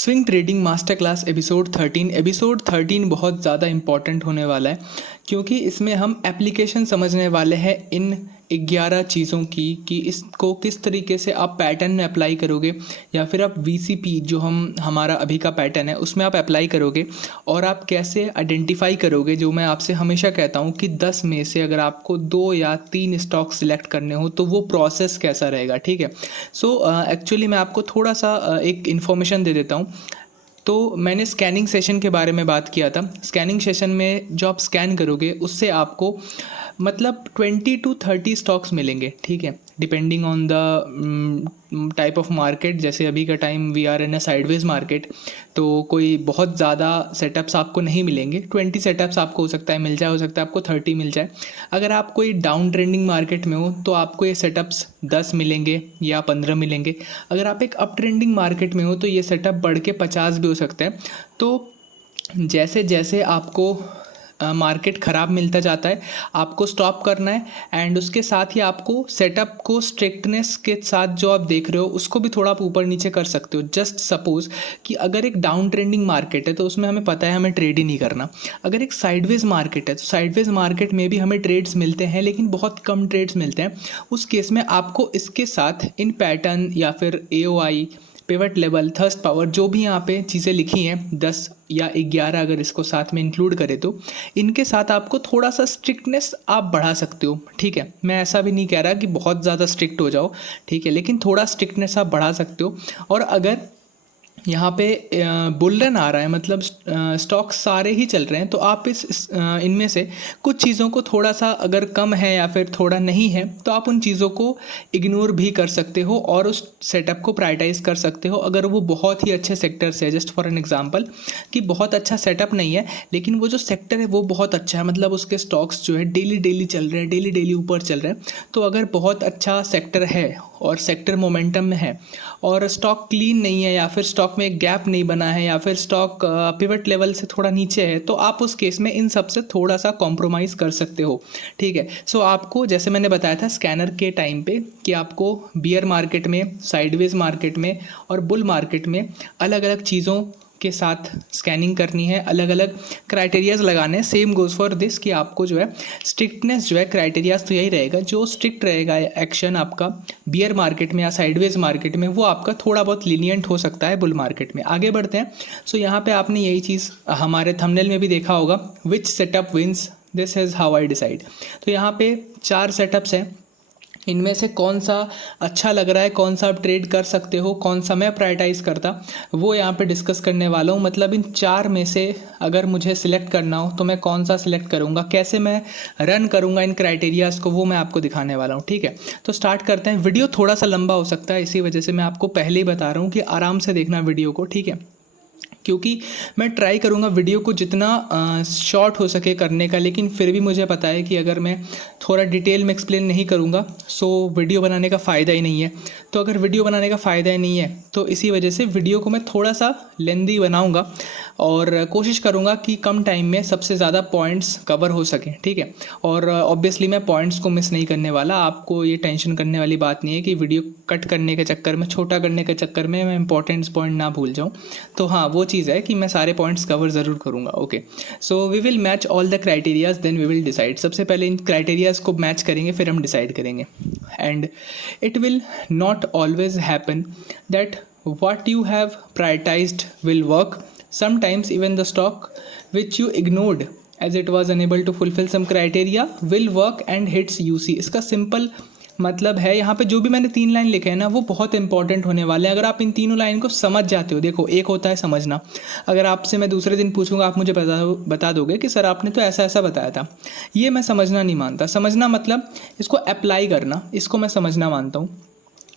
Swing trading master class episode 13 बहुत ज़्यादा important होने वाला है क्योंकि इसमें हम एप्लीकेशन समझने वाले हैं इन 11 चीज़ों की कि इसको किस तरीके से आप पैटर्न में अप्लाई करोगे या फिर आप वीसीपी जो हमारा अभी का पैटर्न है उसमें आप अप्लाई करोगे और आप कैसे आइडेंटिफाई करोगे। जो मैं आपसे हमेशा कहता हूँ कि 10 में से अगर आपको 2 या 3 स्टॉक सिलेक्ट करने हो तो वो प्रोसेस कैसा रहेगा। ठीक है। सो एक्चुअली मैं आपको थोड़ा सा एक इन्फॉर्मेशन दे देता हूँ। तो मैंने स्कैनिंग सेशन के बारे में बात किया था। स्कैनिंग सेशन में जो आप स्कैन करोगे उससे आपको मतलब 20 to 30 स्टॉक्स मिलेंगे। ठीक है, depending on the type of market. जैसे अभी का time we are in a sideways market, तो कोई बहुत ज़्यादा सेटअप्स आपको नहीं मिलेंगे। 20 सेटअप्स आपको हो सकता है मिल जाए, हो सकता है आपको 30 मिल जाए। अगर आप कोई डाउन ट्रेंडिंग मार्केट में हो तो आपको ये सेटअप्स 10 मिलेंगे या 15 मिलेंगे। अगर आप एक अप ट्रेंडिंग मार्केट में हो तो ये सेटअप बढ़ के 50 भी हो सकते हैं। तो जैसे जैसे आपको मार्केट ख़राब मिलता जाता है आपको स्टॉप करना है, एंड उसके साथ ही आपको सेटअप को स्ट्रिक्टनेस के साथ जो आप देख रहे हो उसको भी थोड़ा आप ऊपर नीचे कर सकते हो। जस्ट सपोज कि अगर एक डाउन ट्रेंडिंग मार्केट है तो उसमें हमें पता है हमें ट्रेड ही नहीं करना। अगर एक साइडवेज मार्केट है तो साइडवेज मार्केट में भी हमें ट्रेड्स मिलते हैं लेकिन बहुत कम ट्रेड्स मिलते हैं। उस केस में आपको इसके साथ इन पैटर्न या फिर AOI, pivot level, thrust power, जो भी यहाँ पे चीज़ें लिखी हैं 10 या 11 अगर इसको साथ में इंक्लूड करें तो इनके साथ आपको थोड़ा सा स्ट्रिक्टनेस आप बढ़ा सकते हो। ठीक है, मैं ऐसा भी नहीं कह रहा कि बहुत ज़्यादा स्ट्रिक्ट हो जाओ, ठीक है, लेकिन थोड़ा स्ट्रिक्टनेस आप बढ़ा सकते हो। और अगर यहाँ पे बुल रन आ रहा है मतलब स्टॉक सारे ही चल रहे हैं तो आप इनमें से कुछ चीज़ों को थोड़ा सा अगर कम है या फिर थोड़ा नहीं है तो आप उन चीज़ों को इग्नोर भी कर सकते हो और उस सेटअप को प्रायोरिटाइज कर सकते हो अगर वो बहुत ही अच्छे सेक्टर से है। जस्ट फॉर एन एग्जांपल कि बहुत अच्छा सेटअप नहीं है लेकिन वो जो सेक्टर है वो बहुत अच्छा है, मतलब उसके स्टॉक्स जो है डेली डेली चल रहे हैं, डेली डेली ऊपर चल रहे हैं। तो अगर बहुत अच्छा सेक्टर है और सेक्टर मोमेंटम में है और स्टॉक क्लीन नहीं है या फिर स्टॉक में एक गैप नहीं बना है या फिर स्टॉक पिवट लेवल से थोड़ा नीचे है तो आप उस केस में इन सब से थोड़ा सा कॉम्प्रोमाइज़ कर सकते हो। ठीक है। सो आपको जैसे मैंने बताया था स्कैनर के टाइम पे कि आपको बियर मार्केट में, साइडवेज मार्केट में और बुल मार्केट में अलग अलग चीज़ों के साथ स्कैनिंग करनी है, अलग अलग क्राइटेरियाज लगाने हैं। सेम गोज़ फॉर दिस कि आपको जो है स्ट्रिक्टनेस जो है क्राइटेरियाज तो यही रहेगा। जो स्ट्रिक्ट रहेगा एक्शन आपका बियर मार्केट में या साइडवेज मार्केट में वो आपका थोड़ा बहुत लीनियंट हो सकता है बुल मार्केट में। आगे बढ़ते हैं। सो यहाँ पे आपने यही चीज़ हमारे थंबनेल में भी देखा होगा, which setup wins, this is how I decide. तो यहाँ पे 4 सेटअप्स हैं, इनमें से कौन सा अच्छा लग रहा है, कौन सा आप ट्रेड कर सकते हो, कौन सा मैं प्रायोरिटाइज़ करता, वो यहाँ पे डिस्कस करने वाला हूँ। मतलब इन 4 में से अगर मुझे सिलेक्ट करना हो तो मैं कौन सा सिलेक्ट करूँगा, कैसे मैं रन करूँगा इन क्राइटेरियाज़ को, वो मैं आपको दिखाने वाला हूँ। ठीक है, तो स्टार्ट करते हैं। वीडियो थोड़ा सा लंबा हो सकता है, इसी वजह से मैं आपको पहले ही बता रहा हूँ कि आराम से देखना वीडियो को। ठीक है, क्योंकि मैं ट्राई करूँगा वीडियो को जितना शॉर्ट हो सके करने का, लेकिन फिर भी मुझे पता है कि अगर मैं थोड़ा डिटेल में एक्सप्लेन नहीं करूँगा सो वीडियो बनाने का फ़ायदा ही नहीं है। तो अगर वीडियो बनाने का फ़ायदा ही नहीं है तो इसी वजह से वीडियो को मैं थोड़ा सा लेंदी बनाऊँगा और कोशिश करूँगा कि कम टाइम में सबसे ज़्यादा पॉइंट्स कवर हो सकें। ठीक है, और ऑब्वियसली मैं पॉइंट्स को मिस नहीं करने वाला। आपको ये टेंशन करने वाली बात नहीं है कि वीडियो कट करने के चक्कर में, छोटा करने के चक्कर में मैं इंपॉर्टेंट पॉइंट ना भूल जाऊँ। तो हाँ, वो चीज़ है कि मैं सारे पॉइंट्स कवर ज़रूर करूँगा। Okay, so we will match all the criterias then we will decide. सबसे पहले इन क्राइटेरियाज़ को मैच करेंगे फिर हम डिसाइड करेंगे। And it will not always happen that what you have prioritized will work. Sometimes even the stock which you ignored as it was unable to fulfill some criteria will work and hits UC। इसका simple मतलब है, यहाँ पे जो भी मैंने 3 line लिखे हैं ना वो बहुत इंपॉर्टेंट होने वाले हैं। अगर आप इन तीनों लाइन को समझ जाते हो, देखो एक होता है समझना, अगर आपसे मैं दूसरे दिन पूछूंगा आप मुझे बता दोगे कि सर आपने तो ऐसा ऐसा बताया था, ये मैं समझना नहीं मानता। समझना मतलब इसको अप्लाई करना, इसको मैं समझना मानता हूँ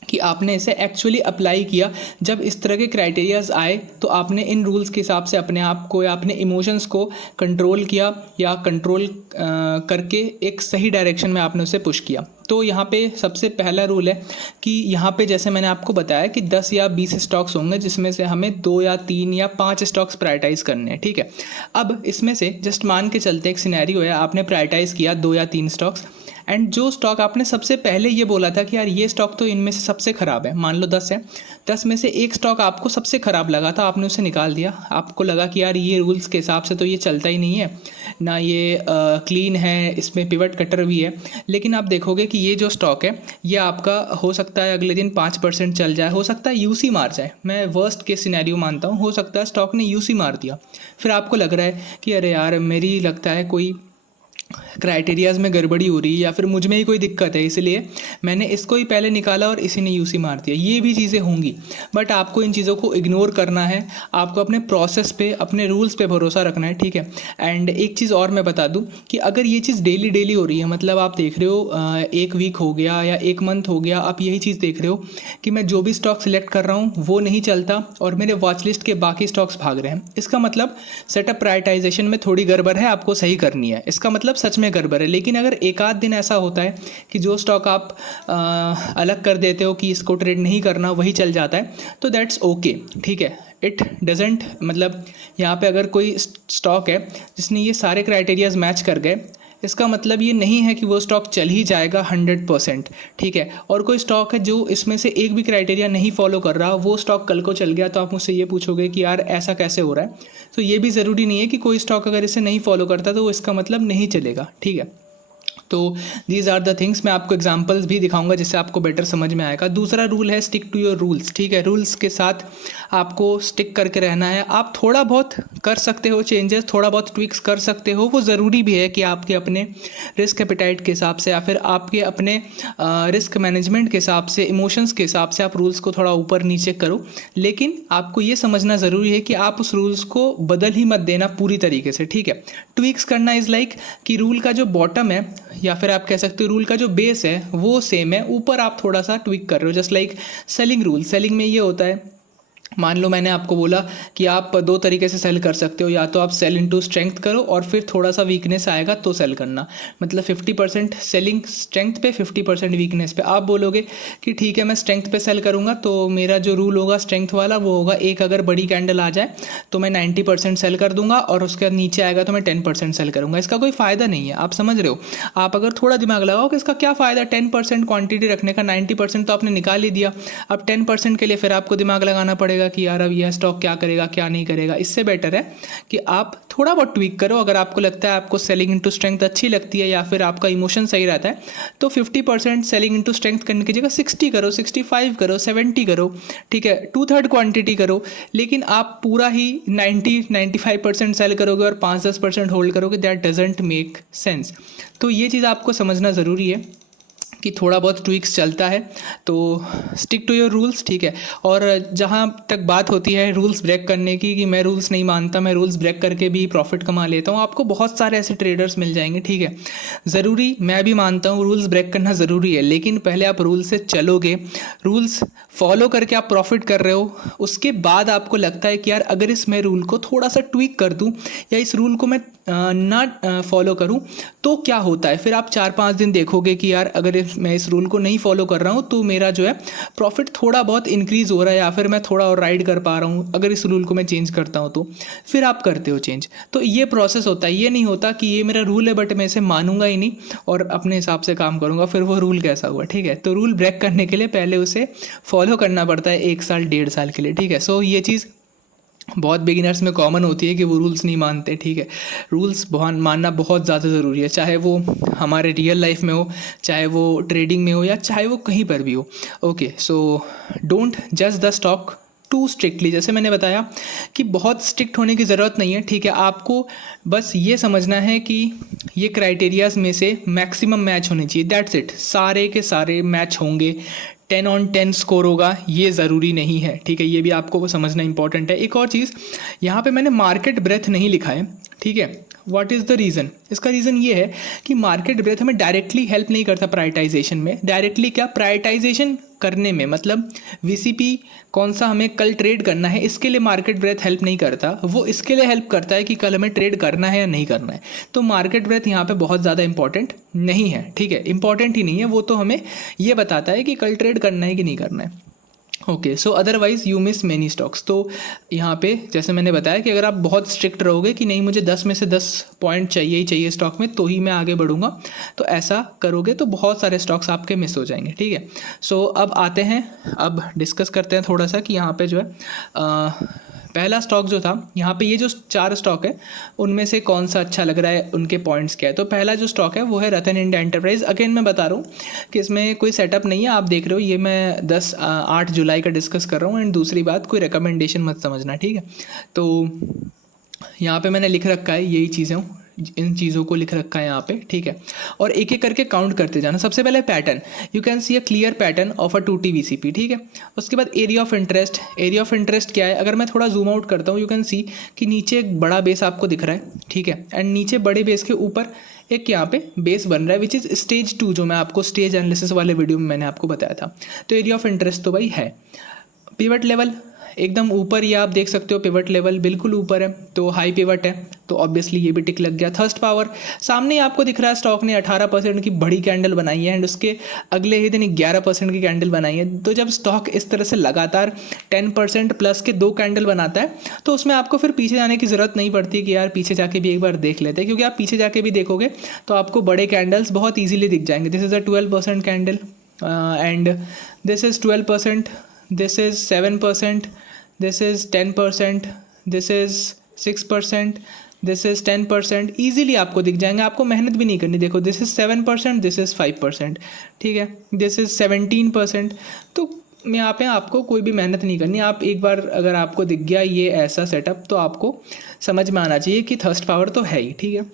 कि आपने इसे एक्चुअली अप्लाई किया। जब इस तरह के क्राइटेरियाज आए तो आपने इन रूल्स के हिसाब से अपने आप को या अपने इमोशंस को कंट्रोल किया या कंट्रोल करके एक सही डायरेक्शन में आपने उसे पुश किया। तो यहाँ पे सबसे पहला रूल है कि यहाँ पे जैसे मैंने आपको बताया कि 10 या 20 स्टॉक्स होंगे जिसमें से हमें 2 या 3 या 5 स्टॉक्स प्रायोरिटाइज़ करने हैं। ठीक है, अब इसमें से जस्ट मान के चलते एक सिनेरियो है, आपने प्रायोरिटाइज़ किया 2 या 3 स्टॉक्स एंड जो स्टॉक आपने सबसे पहले ये बोला था कि यार ये स्टॉक तो इनमें से सबसे ख़राब है, मान लो 10 है, 10 में से एक स्टॉक आपको सबसे ख़राब लगा था, आपने उसे निकाल दिया, आपको लगा कि यार ये रूल्स के हिसाब से तो ये चलता ही नहीं है ना, ये क्लीन है, इसमें पिवट कटर भी है, लेकिन आप देखोगे कि ये जो स्टॉक है ये आपका हो सकता है अगले दिन 5% चल जाए, हो सकता है यूसी मार जाए, मैं वर्स्ट केस सिनेरियो मानता हूँ, हो सकता है स्टॉक ने यूसी मार दिया, फिर आपको लग रहा है कि अरे यार मेरी लगता है कोई क्राइटेरियाज़ में गड़बड़ी हो रही है या फिर मुझ में ही कोई दिक्कत है, इसलिए मैंने इसको ही पहले निकाला और इसी ने यूसी मार दिया, ये भी चीज़ें होंगी। बट आपको इन चीज़ों को इग्नोर करना है, आपको अपने प्रोसेस पे, अपने रूल्स पे भरोसा रखना है, ठीक है। एंड एक चीज़ और मैं बता दूं कि अगर ये चीज़ डेली डेली हो रही है, मतलब आप देख रहे हो एक वीक हो गया या एक मंथ हो गया, आप यही चीज़ देख रहे हो कि मैं जो भी स्टॉक सिलेक्ट कर रहा हूँ वो नहीं चलता और मेरे वॉच लिस्ट के बाकी स्टॉक्स भाग रहे हैं, इसका मतलब सेटअप प्रायोरिटाइजेशन में थोड़ी गड़बड़ है, आपको सही करनी है, इसका मतलब सच में गड़बड़ है। लेकिन अगर एक आध दिन ऐसा होता है कि जो स्टॉक आप अलग कर देते हो कि इसको ट्रेड नहीं करना, वही चल जाता है, तो दैट्स ओके, ठीक है। इट डजेंट, मतलब यहाँ पे अगर कोई स्टॉक है जिसने ये सारे क्राइटेरियाज मैच कर गए, इसका मतलब ये नहीं है कि वो स्टॉक चल ही जाएगा 100%, ठीक है। और कोई स्टॉक है जो इसमें से एक भी क्राइटेरिया नहीं फॉलो कर रहा, वो स्टॉक कल को चल गया, तो आप मुझसे ये पूछोगे कि यार ऐसा कैसे हो रहा है, तो ये भी ज़रूरी नहीं है कि कोई स्टॉक अगर इसे नहीं फॉलो करता तो वो इसका मतलब नहीं चलेगा, ठीक है। तो दीज आर द थिंग्स, मैं आपको एग्जांपल्स भी दिखाऊंगा जिससे आपको बेटर समझ में आएगा। दूसरा रूल है स्टिक टू योर रूल्स, ठीक है। रूल्स के साथ आपको स्टिक करके रहना है। आप थोड़ा बहुत कर सकते हो चेंजेस, थोड़ा बहुत ट्विक्स कर सकते हो, वो ज़रूरी भी है कि आपके अपने रिस्क एपिटाइट के हिसाब से या फिर आपके अपने रिस्क मैनेजमेंट के हिसाब से, इमोशंस के हिसाब से आप रूल्स को थोड़ा ऊपर नीचे करो, लेकिन आपको ये समझना ज़रूरी है कि आप उस रूल्स को बदल ही मत देना पूरी तरीके से, ठीक है। ट्विक्स करना इज़ लाइक कि रूल का जो बॉटम है या फिर आप कह सकते हो रूल का जो बेस है वो सेम है, ऊपर आप थोड़ा सा ट्विक कर रहे हो। Just like selling rule, selling में ये होता है, मान लो मैंने आपको बोला कि आप दो तरीके से सेल कर सकते हो, या तो आप सेल इनटू स्ट्रेंथ करो और फिर थोड़ा सा वीकनेस आएगा तो सेल करना, मतलब 50% सेलिंग स्ट्रेंथ पे, 50% वीकनेस पे। आप बोलोगे कि ठीक है मैं स्ट्रेंथ पे सेल करूंगा, तो मेरा जो रूल होगा स्ट्रेंथ वाला वो होगा, एक अगर बड़ी कैंडल आ जाए तो मैं 90% सेल कर दूंगा और उसके नीचे आएगा तो मैं 10% सेल करूंगा। इसका कोई फ़ायदा नहीं है, आप समझ रहे हो। आप अगर थोड़ा दिमाग लगाओ कि इसका क्या फ़ायदा 10% क्वांटिटी रखने का, 90% तो आपने निकाल ही दिया, अब 10% के लिए फिर आपको दिमाग लगाना पड़ेगा कि यार अब यह स्टॉक क्या करेगा क्या नहीं करेगा। इससे बेटर है कि आप थोड़ा बहुत ट्वीक करो। अगर आपको लगता है आपको सेलिंग इनटू स्ट्रेंथ अच्छी लगती है या फिर आपका इमोशन सही रहता है, तो 50% सेलिंग इनटू स्ट्रेंथ करने की जगह 60 करो, 65 करो, 70 करो, ठीक है, 2/3 क्वांटिटी करो। लेकिन आप पूरा ही 90-95% सेल करोगे और 5-10% होल्ड करोगे, दैट डजेंट मेक सेंस। तो ये चीज़ आपको समझना ज़रूरी है कि थोड़ा बहुत ट्विक्स चलता है, तो स्टिक टू योर रूल्स, ठीक है। और जहाँ तक बात होती है रूल्स ब्रेक करने की कि मैं रूल्स नहीं मानता, मैं रूल्स ब्रेक करके भी प्रॉफिट कमा लेता हूँ, आपको बहुत सारे ऐसे ट्रेडर्स मिल जाएंगे, ठीक है। ज़रूरी, मैं भी मानता हूँ रूल्स ब्रेक करना ज़रूरी है, लेकिन पहले आप रूल से चलोगे, रूल्स फॉलो करके आप प्रॉफिट कर रहे हो, उसके बाद आपको लगता है कि यार अगर इस मैं रूल को थोड़ा सा ट्विक कर दूँ या इस रूल को मैं ना फॉलो करूँ तो क्या होता है। फिर आप 4-5 दिन देखोगे कि यार अगर मैं इस रूल को नहीं फॉलो कर रहा हूँ तो मेरा जो है प्रॉफिट थोड़ा बहुत इंक्रीज़ हो रहा है या फिर मैं थोड़ा और राइड कर पा रहा हूँ, अगर इस रूल को मैं चेंज करता हूँ तो फिर आप करते हो चेंज। तो ये प्रोसेस होता है, ये नहीं होता कि ये मेरा रूल है बट मैं इसे मानूंगा ही नहीं और अपने हिसाब से काम करूँगा, फिर वो रूल कैसा हुआ, ठीक है। तो रूल ब्रेक करने के लिए पहले उसे फॉलो करना पड़ता है 1 साल 1.5 साल के लिए, ठीक है। सो ये चीज़ बहुत बिगिनर्स में कॉमन होती है कि वो रूल्स नहीं मानते, ठीक है। रूल्स मानना बहुत ज़्यादा ज़रूरी है, चाहे वो हमारे रियल लाइफ में हो, चाहे वो ट्रेडिंग में हो या चाहे वो कहीं पर भी हो। ओके, सो डोंट जज द स्टॉक टू स्ट्रिक्टली। जैसे मैंने बताया कि बहुत स्ट्रिक्ट होने की ज़रूरत नहीं है, ठीक है। आपको बस ये समझना है कि ये क्राइटेरियाज में से मैक्सिमम मैच होने चाहिए, दैट्स इट। सारे के सारे मैच होंगे, 10 on 10 स्कोर होगा, ये ज़रूरी नहीं है, ठीक है। ये भी आपको समझना इंपॉर्टेंट है। एक और चीज़, यहाँ पे मैंने मार्केट ब्रेथ नहीं लिखा है, ठीक है। What is the reason? इसका रीज़न ये है कि मार्केट ब्रेथ हमें डायरेक्टली हेल्प नहीं करता प्रायोरिटाइजेशन में। डायरेक्टली क्या, प्रायोरिटाइजेशन करने में, मतलब वीसीपी कौन सा हमें कल ट्रेड करना है, इसके लिए मार्केट ब्रेथ हेल्प नहीं करता। वो इसके लिए हेल्प करता है कि कल हमें ट्रेड करना है या नहीं करना है। तो मार्केट ब्रेथ यहाँ पे बहुत ज़्यादा इंपॉर्टेंट नहीं है, ठीक है। इंपॉर्टेंट ही नहीं है, वो तो हमें ये बताता है कि कल ट्रेड करना है कि नहीं करना है। Okay, so otherwise you miss many stocks. तो यहाँ पे जैसे मैंने बताया कि अगर आप बहुत स्ट्रिक्ट रहोगे कि नहीं मुझे 10 में से 10 पॉइंट चाहिए ही चाहिए स्टॉक में तो ही मैं आगे बढ़ूँगा, तो ऐसा करोगे तो बहुत सारे स्टॉक्स आपके मिस हो जाएंगे, ठीक है। सो अब आते हैं, अब डिस्कस करते हैं थोड़ा सा कि यहाँ पे जो है पहला स्टॉक जो था, यहाँ पे ये जो 4 स्टॉक है उनमें से कौन सा अच्छा लग रहा है, उनके पॉइंट्स क्या है। तो पहला जो स्टॉक है वो है रतन इंडिया एंटरप्राइज। अगेन मैं बता रहा हूँ कि इसमें कोई सेटअप नहीं है, आप देख रहे हो ये मैं 8 जुलाई का डिस्कस कर रहा हूँ। एंड दूसरी बात, कोई रिकमेंडेशन मत समझना, ठीक है। तो यहाँ पे मैंने लिख रखा है यही चीज़ें, इन चीज़ों को लिख रखा है यहाँ पे, ठीक है। और एक एक करके काउंट करते जाना। सबसे पहले pattern, you can see a clear pattern of a 2T VCP, ठीक है। उसके बाद area of interest, area of interest क्या है, अगर मैं थोड़ा जूम आउट करता हूँ यू कैन सी कि नीचे एक बड़ा बेस आपको दिख रहा है, ठीक है। एंड नीचे बड़े बेस के ऊपर एक यहाँ पे बेस बन रहा है विच इज़ स्टेज 2, जो मैं आपको स्टेज एनालिसिस वाले वीडियो में मैंने आपको बताया था। तो एरिया ऑफ इंटरेस्ट तो भाई है। पिवट लेवल एकदम ऊपर, ये आप देख सकते हो पिवट लेवल बिल्कुल ऊपर है, तो हाई पिवट है, तो ऑब्वियसली ये भी टिक लग गया। थर्स्ट पावर, सामने आपको दिख रहा है स्टॉक ने 18% की बड़ी कैंडल बनाई है एंड उसके अगले ही दिन 11% की कैंडल बनाई है। तो जब स्टॉक इस तरह से लगातार 10% प्लस के 2 कैंडल बनाता है तो उसमें आपको फिर पीछे जाने की ज़रूरत नहीं पड़ती कि यार पीछे जाके भी एक बार देख लेते हैं, क्योंकि आप पीछे जाके भी देखोगे तो आपको बड़े कैंडल्स बहुत ईजिली दिख जाएंगे। This is a 12% candle and this is 12%, this is 7%, this is 10%, this is 6%, this is 10%, easily आपको दिख जाएंगे, आपको मेहनत भी नहीं करनी। देखो दिस इज़ 7%, दिस इज़ 5%, ठीक है, दिस इज़ 17%। तो यहाँ पे आपको कोई भी मेहनत नहीं करनी। आप एक बार अगर आपको दिख गया ये ऐसा सेटअप तो आपको समझ में आना चाहिए कि थर्स्ट पावर तो है ही, ठीक है।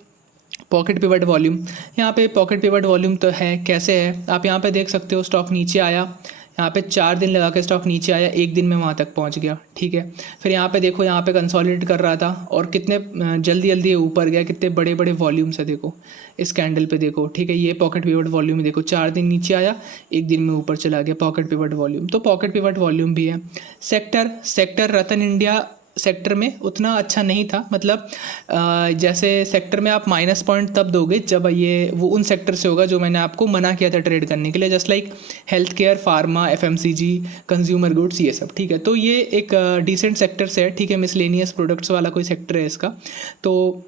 पॉकेट पिवट वॉल्यूम, यहाँ पे पॉकेट पिवट वॉल्यूम तो है, कैसे है आप यहाँ पे देख सकते हो। स्टॉक नीचे आया, यहाँ पे 4 दिन लगा के स्टॉक नीचे आया, 1 दिन में वहाँ तक पहुँच गया, ठीक है। फिर यहाँ पे देखो, यहाँ पे कंसोलिडेट कर रहा था और कितने जल्दी जल्दी ये ऊपर गया, कितने बड़े बड़े वॉल्यूम्स है देखो इस कैंडल पे देखो, ठीक है। ये पॉकेट पिवट वॉल्यूम देखो, 4 दिन नीचे आया, 1 दिन में ऊपर चला गया, पॉकेट पिवट वॉल्यूम। तो पॉकेट पिवट वॉल्यूम भी है। सेक्टर रतन इंडिया सेक्टर में उतना अच्छा नहीं था, मतलब जैसे सेक्टर में आप माइनस पॉइंट तब दोगे जब ये वो उन सेक्टर से होगा जो मैंने आपको मना किया था ट्रेड करने के लिए, just like health care, pharma, FMCG, consumer goods, ये सब, ठीक है। तो ये एक डिसेंट सेक्टर से है, ठीक है। मिसलेनियस प्रोडक्ट्स वाला कोई सेक्टर है इसका, तो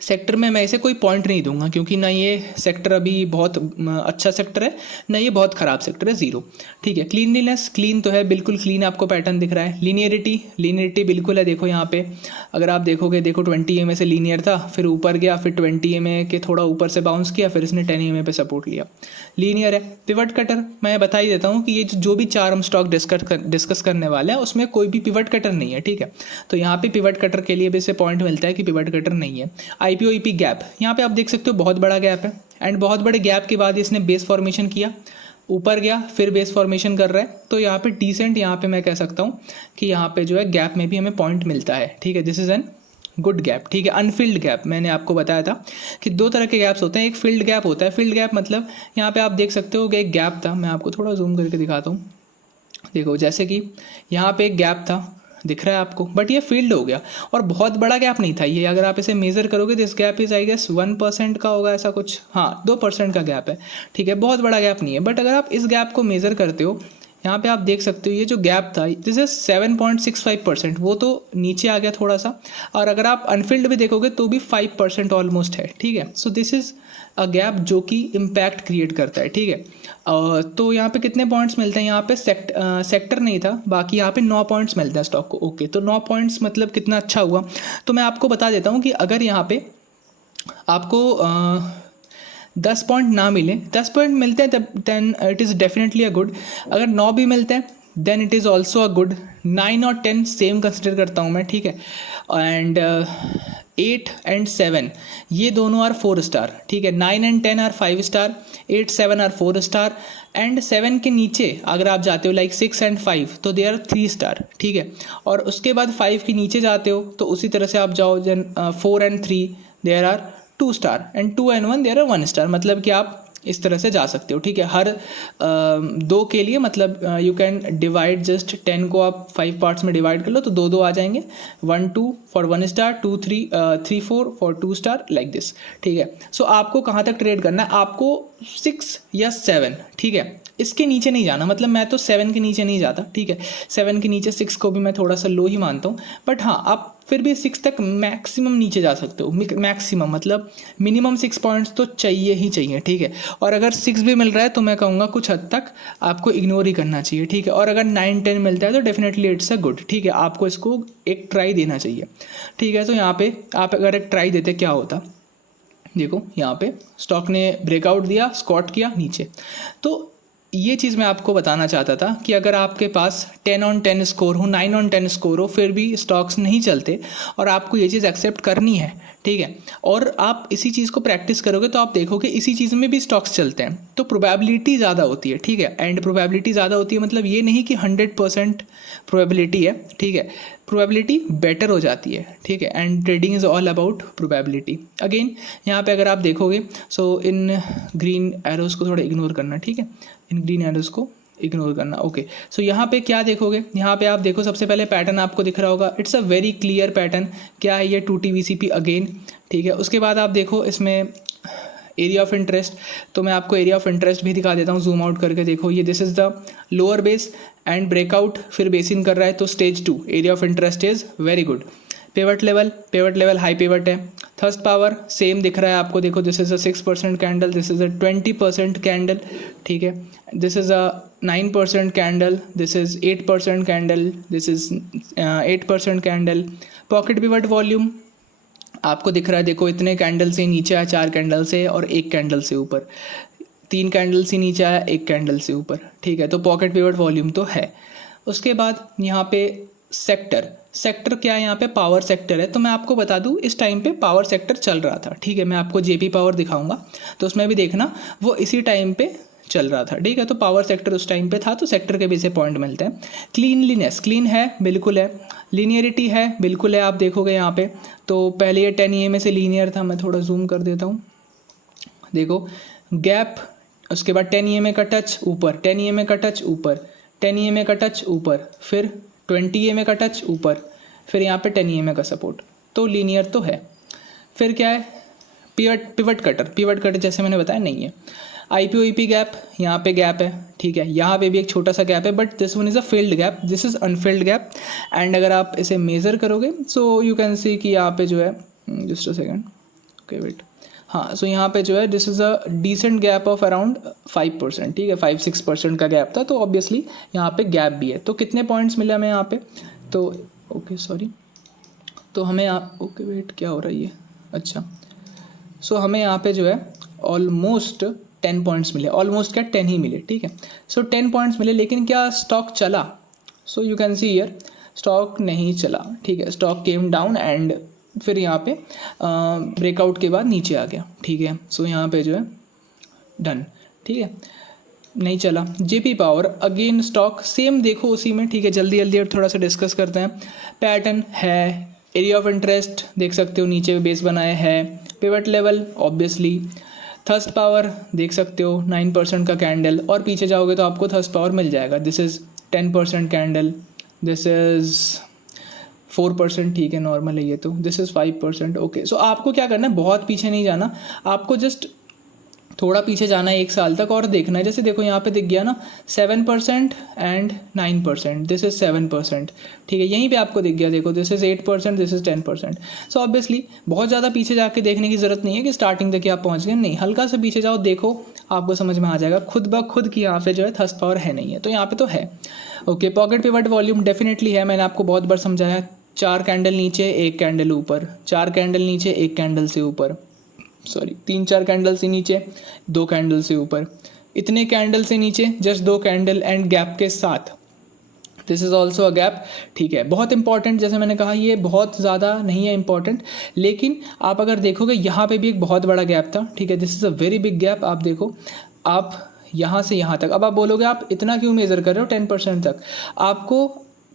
सेक्टर में मैं इसे कोई पॉइंट नहीं दूंगा, क्योंकि ना ये सेक्टर अभी बहुत अच्छा सेक्टर है ना ये बहुत ख़राब सेक्टर है, 0, ठीक है। क्लीनलीनेस, क्लीन तो है, बिल्कुल क्लीन आपको पैटर्न दिख रहा है। लीनियरिटी बिल्कुल है, देखो यहाँ पे अगर आप देखोगे, देखो 20 EMA से लीनियर था, फिर ऊपर गया, फिर 20 EMA के थोड़ा ऊपर से बाउंस किया, फिर इसने 10 EMA पे सपोर्ट लिया, लीनियर है। पिवट कटर मैं बता ही देता हूँ कि ये जो भी 4 हम स्टॉक डिस्कस करने वाले हैं उसमें कोई भी पिवट कटर नहीं है, ठीक है। तो यहाँ पे पिवट कटर के लिए भी इसे पॉइंट मिलता है कि पिवट कटर नहीं है। IPO EP गैप, यहाँ पे आप देख सकते हो बहुत बड़ा गैप है, एंड बहुत बड़े गैप के बाद इसने बेस फॉर्मेशन किया, ऊपर गया, फिर बेस फॉर्मेशन कर रहा है, तो यहाँ पे डिसेंट, यहाँ पे मैं कह सकता हूँ कि यहाँ पे जो है गैप में भी हमें पॉइंट मिलता है, ठीक है। This is an good gap, ठीक है। अनफिल्ड गैप, मैंने आपको बताया था कि 2 तरह के गैप्स होते हैं, एक फील्ड गैप होता है। फील्ड गैप मतलब यहाँ पे आप देख सकते हो कि एक गैप था, मैं आपको थोड़ा जूम करके दिखाता हूँ, देखो जैसे कि यहाँ पे एक गैप था, दिख रहा है आपको, बट ये फील्ड हो गया और बहुत बड़ा गैप नहीं था ये। अगर आप इसे मेज़र करोगे this gap is I guess 1% का होगा, ऐसा कुछ, हाँ 2% का गैप है, ठीक है। बहुत बड़ा गैप नहीं है, बट अगर आप इस गैप को मेज़र करते हो, यहाँ पे आप देख सकते हो ये जो गैप था दिस इज 7.65%, वो तो नीचे आ गया थोड़ा सा, और अगर आप अनफिल्ड भी देखोगे तो भी 5% ऑलमोस्ट है, ठीक है। So this is a gap जो कि इम्पैक्ट क्रिएट करता है, ठीक है। तो यहाँ पे कितने पॉइंट्स मिलते हैं, यहाँ पे सेक्टर नहीं था, बाकी यहाँ पे 9 पॉइंट्स मिलते हैं स्टॉक को, ओके। तो 9 पॉइंट्स मतलब कितना अच्छा हुआ। तो मैं आपको बता देता हूँ कि अगर यहाँ पे आपको 10 पॉइंट ना मिले, 10 पॉइंट मिलते हैं तब then it is definitely a good. अगर 9 भी मिलते हैं then it is also a good. 9 और 10 सेम कंसिडर करता हूँ मैं, ठीक है। एंड 8 एंड 7 ये दोनों आर 4 स्टार, ठीक है। 9 and 10 are 5 star, 8 7 are 4 star, and 7 के नीचे अगर आप जाते हो लाइक 6 एंड 5 तो दे आर 3 स्टार, ठीक है। और उसके बाद 5 के नीचे जाते हो तो उसी तरह से आप जाओ, then 4 and 3 there are 2 star, and 2 and 1 there are 1 star, मतलब कि आप इस तरह से जा सकते हो, ठीक है। हर 2 के लिए मतलब यू कैन डिवाइड जस्ट 10 को आप 5 पार्ट्स में डिवाइड कर लो तो 2 आ जाएंगे, 1 2 for 1 star, 2 3 4 for 2 star, like this, ठीक है। सो आपको कहाँ तक ट्रेड करना है, आपको 6 या 7, ठीक है, इसके नीचे नहीं जाना, मतलब मैं तो 7 के नीचे नहीं जाता, ठीक है, 7 के नीचे 6 को भी मैं थोड़ा सा लो ही मानता हूँ, बट हाँ आप फिर भी 6 तक मैक्सिमम नीचे जा सकते हो, मैक्सिमम मतलब मिनिमम 6 पॉइंट्स तो चाहिए ही चाहिए, ठीक है। और अगर 6 भी मिल रहा है तो मैं कहूँगा कुछ हद तक आपको इग्नोर ही करना चाहिए, ठीक है। और अगर 9-10 मिलता है तो डेफिनेटली इट्स अ गुड, ठीक है, आपको इसको एक ट्राई देना चाहिए, ठीक है। तो यहाँ पे आप अगर एक ट्राई देते क्या होता, देखो यहाँ पे स्टॉक ने ब्रेकआउट दिया, स्क्वाट किया नीचे, तो ये चीज़ मैं आपको बताना चाहता था कि अगर आपके पास 10/10 स्कोर हो, 9/10 स्कोर हो, फिर भी स्टॉक्स नहीं चलते और आपको ये चीज़ एक्सेप्ट करनी है, ठीक है, और आप इसी चीज़ को प्रैक्टिस करोगे तो आप देखोगे इसी चीज़ में भी स्टॉक्स चलते हैं, तो प्रोबेबिलिटी ज़्यादा होती है, ठीक है। एंड प्रोबेबिलिटी ज़्यादा होती है मतलब ये नहीं कि 100% प्रोबेबिलिटी है, ठीक है, प्रोबेबिलिटी बेटर हो जाती है, ठीक है। And trading is all about probability. Again यहाँ पे अगर आप देखोगे, सो इन ग्रीन एरोज़ को थोड़ा इग्नोर करना, ठीक है, इन ग्रीन एरोज़ को इग्नोर करना, ओके। सो यहाँ पे क्या देखोगे, यहाँ पे आप देखो सबसे पहले पैटर्न आपको दिख रहा होगा, it's a very clear pattern, क्या है ये 2T VCP अगेन, ठीक है। उसके बाद आप देखो इसमें एरिया ऑफ इंटरेस्ट, तो मैं आपको एरिया ऑफ इंटरेस्ट भी दिखा देता हूँ, जूम आउट करके देखो, ये this is the lower base and breakout, फिर बेसिन कर रहा है, तो stage 2 area of interest is very good. Pivot level high pivot है। थर्स्ट पावर सेम दिख रहा है आपको, देखो this is a 6% candle, this is a 20% candle, ठीक है, this is a 9% candle, this is 8% candle, this is 8% candle. Pocket pivot volume आपको दिख रहा है, देखो इतने कैंडल से नीचे आया, 4 कैंडल से और 1 कैंडल से ऊपर, 3 कैंडल से नीचे आया, 1 कैंडल से ऊपर, ठीक है, तो पॉकेट पिवट वॉल्यूम तो है। उसके बाद यहाँ पे सेक्टर क्या है, यहाँ पे पावर सेक्टर है, तो मैं आपको बता दूँ इस टाइम पे पावर सेक्टर चल रहा था, ठीक है, मैं आपको जेपी पावर दिखाऊंगा तो उसमें भी देखना वो इसी टाइम पे चल रहा था, ठीक है, तो पावर सेक्टर उस टाइम पे था, तो सेक्टर के भी से पॉइंट मिलते हैं। क्लीनलीनेस, क्लीन है बिल्कुल है, लीनियरिटी है बिल्कुल है, आप देखोगे यहाँ पे, तो पहले ये 10 EMA से लीनियर था, मैं थोड़ा जूम कर देता हूँ, देखो गैप, उसके बाद 10 EMA का टच ऊपर, 10 EMA का टच ऊपर, 10 EMA का टच ऊपर, फिर 20 EMA का टच ऊपर, फिर यहाँ पे 10 EMA का सपोर्ट, तो लीनियर तो है। फिर क्या है, पिवट कटर जैसे मैंने बताया नहीं है। IPO गैप, यहाँ पे गैप है, ठीक है, यहाँ पे भी एक छोटा सा गैप है, but this one is a field gap, this is Anfield gap. And अगर आप इसे मेज़र करोगे सो यू कैन सी कि यहाँ पे जो है, just a second, okay wait, हाँ, सो यहाँ पे जो है this is a decent gap of around 5%, ठीक है, 5-6% का गैप था, तो ऑब्वियसली यहाँ पे गैप भी है। तो कितने पॉइंट्स मिले हमें यहाँ पे, तो ओके सॉरी, तो हमें यहाँ, ओके वेट क्या हो रहा है ये, अच्छा, सो हमें यहाँ पे जो है ऑलमोस्ट 10 पॉइंट्स मिले, ऑलमोस्ट क्या 10 ही मिले, ठीक है, सो 10 पॉइंट्स मिले, लेकिन क्या स्टॉक चला, so you can see here stock नहीं चला, ठीक है, स्टॉक केम डाउन एंड फिर यहाँ पे ब्रेकआउट के बाद नीचे आ गया, ठीक है, सो यहाँ पे जो है डन, ठीक है, नहीं चला। JP power again stock same देखो उसी में, ठीक है, जल्दी जल्दी और थोड़ा सा डिस्कस करते हैं। पैटर्न है, एरिया ऑफ इंटरेस्ट देख सकते हो नीचे बेस बनाया है, pivot level obviously, thrust power देख सकते हो 9% का कैंडल, और पीछे जाओगे तो आपको थर्स्ट पावर मिल जाएगा, this is 10% candle, this is 4%, ठीक है, नॉर्मल है ये, तो दिस इज़ 5%, ओके। सो आपको क्या करना है, बहुत पीछे नहीं जाना, आपको जस्ट थोड़ा पीछे जाना है 1 साल तक और देखना है, जैसे देखो यहाँ पे दिख गया ना 7% एंड 9%, दिस इज़ 7%, ठीक है, यहीं पे आपको दिख गया, देखो this is 8%, this is 10%। So obviously बहुत ज़्यादा पीछे जाके देखने की ज़रूरत नहीं है कि स्टार्टिंग तक ही आप पहुँच गए, नहीं, हल्का सा पीछे जाओ, देखो आपको समझ में आ जाएगा खुद ब खुद कि यहाँ पे जो है थर्स्ट पावर है नहीं है, तो यहाँ पे तो है, okay. Pocket pivot volume definitely है, मैंने आपको बहुत बार समझाया, 4 कैंडल नीचे 1 कैंडल ऊपर, 4 कैंडल नीचे 1 कैंडल से ऊपर, सॉरी 3-4 कैंडल से नीचे 2 कैंडल से ऊपर, इतने कैंडल से नीचे जस्ट 2 कैंडल एंड गैप के साथ, this is also a gap, ठीक है, बहुत इंपॉर्टेंट, जैसे मैंने कहा ये बहुत ज़्यादा नहीं है इंपॉर्टेंट, लेकिन आप अगर देखोगे यहाँ पे भी एक बहुत बड़ा गैप था, ठीक है, this is a very big gap, आप देखो, आप यहाँ से यहाँ तक, अब आप बोलोगे आप इतना क्यों मेज़र कर रहे हो 10% तक, आपको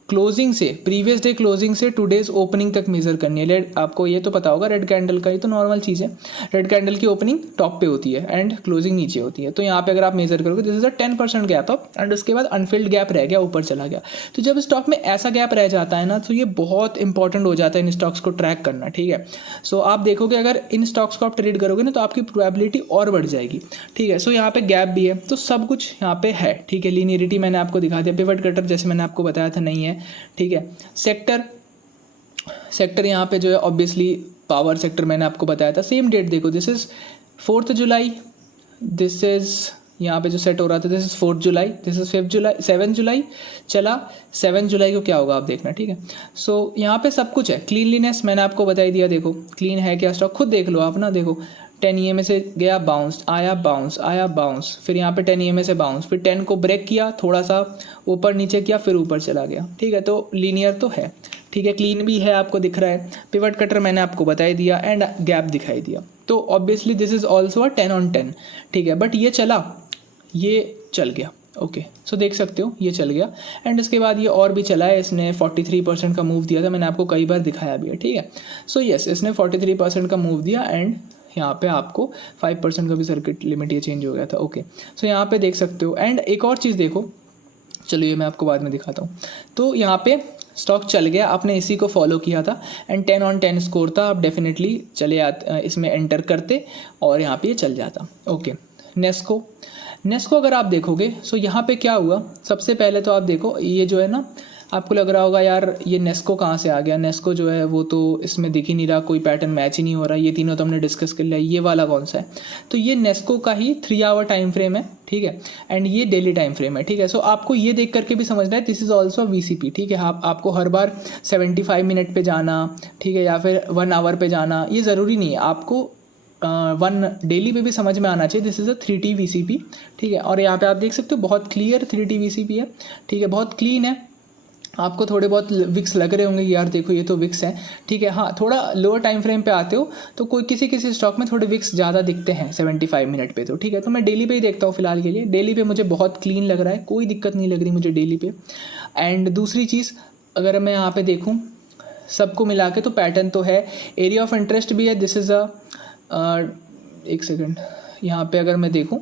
क्लोजिंग से, प्रीवियस डे क्लोजिंग से टुडेज ओपनिंग तक मेजर करनी है। आपको ये तो पता होगा, रेड कैंडल का, ये तो नॉर्मल चीज़ है। रेड कैंडल की ओपनिंग टॉप पे होती है एंड क्लोजिंग नीचे होती है। तो यहाँ पे अगर आप मेजर करोगे, this is a 10% gap up and उसके बाद अनफिल्ड गैप रह गया, ऊपर चला गया। तो जब स्टॉक में ऐसा गैप रह जाता है ना, तो ये बहुत इंपॉर्टेंट हो जाता है इन स्टॉक्स को ट्रैक करना, ठीक है। सो आप देखोगे अगर इन स्टॉक्स को आप ट्रेड करोगे ना, तो आपकी प्रोबेबिलिटी और बढ़ जाएगी, ठीक है। सो यहाँ पे गैप भी है, तो सब कुछ यहाँ पे है, ठीक है। लीनियरिटी मैंने आपको दिखा दिया, पिवट कटर जैसे मैंने आपको बताया था नहीं है, ठीक है। सेक्टर यहाँ पे जो है ऑब्वियसली पावर सेक्टर मैंने आपको बताया था। सेम डेट देखो, this is 4 July, this is यहाँ पे जो सेट हो रहा था, this is 4 July, this is 5 जुलाई, 7 जुलाई चला। 7 जुलाई को क्या होगा आप देखना, ठीक है। सो यहाँ पे सब कुछ है। क्लीनलीनेस मैंने आपको बता ही दिया, देखो क्लीन है क्या स्टॉक, खुद देख लो आप ना। देखो 10 EMA से गया, बाउंस आया, बाउंस आया, बाउंस, फिर यहाँ पे 10 EMA से बाउंस, फिर 10 को ब्रेक किया, थोड़ा सा ऊपर नीचे किया, फिर ऊपर चला गया, ठीक है। तो लीनियर तो है, ठीक है। क्लीन भी है, आपको दिख रहा है। पिवट कटर मैंने आपको बता ही दिया एंड गैप दिखाई दिया। तो obviously this is also a 10 on 10, ठीक है। बट ये चला, ये चल गया, ओके। सो देख सकते हो ये चल गया एंड इसके बाद ये और भी चला है। इसने 43% का मूव दिया था, मैंने आपको कई बार दिखाया भी है, ठीक है। सो यस, इसने 43% का मूव दिया एंड यहाँ पे आपको 5% का भी सर्किट लिमिट ये चेंज हो गया था, ओके। सो यहाँ पे देख सकते हो। एंड एक और चीज़ देखो, चलो ये मैं आपको बाद में दिखाता हूँ। तो यहाँ पे स्टॉक चल गया, आपने इसी को फॉलो किया था एंड 10 on 10 स्कोर था, आप डेफिनेटली चले आते, इसमें एंटर करते और यहाँ पे ये चल जाता, ओके। नेस्को अगर आप देखोगे, सो यहाँ पे क्या हुआ, सबसे पहले तो आप देखो ये जो है ना, आपको लग रहा होगा यार ये नेस्को कहाँ से आ गया। नेस्को जो है वो तो इसमें दिख ही नहीं रहा, कोई पैटर्न मैच ही नहीं हो रहा। ये तीनों तो हमने डिस्कस कर लिया, ये वाला कौन सा है, तो ये नेस्को का ही 3 आवर टाइम फ्रेम है, ठीक है। एंड ये डेली टाइम फ्रेम है, ठीक है। सो आपको ये देख करके भी समझना है, दिस इज ऑल्सो VCP, ठीक है। आपको हर बार 75 मिनट पे जाना, ठीक है, या फिर 1 आवर पे जाना, ये ज़रूरी नहीं है। आपको 1 डेली पे भी समझ में आना चाहिए। This is a 3T VCP, ठीक है। और यहाँ पे आप देख सकते हो बहुत क्लियर 3T VCP है, ठीक है, बहुत क्लीन है। आपको थोड़े बहुत विक्स लग रहे होंगे, यार देखो ये तो विक्स है, ठीक है। हाँ, थोड़ा लोअर टाइम फ्रेम पे आते हो तो कोई किसी स्टॉक में थोड़े विक्स ज़्यादा दिखते हैं 75 मिनट पे, तो ठीक है। तो मैं डेली पे ही देखता हूँ फिलहाल के लिए। डेली पे मुझे बहुत क्लीन लग रहा है, कोई दिक्कत नहीं लग रही मुझे डेली पे। एंड दूसरी चीज़, अगर मैं यहाँ पे देखूँ सबको मिला के, तो पैटर्न तो है, एरिया ऑफ इंटरेस्ट भी है। दिस इज़ एक सेकेंड, यहाँ पे अगर मैं देखूँ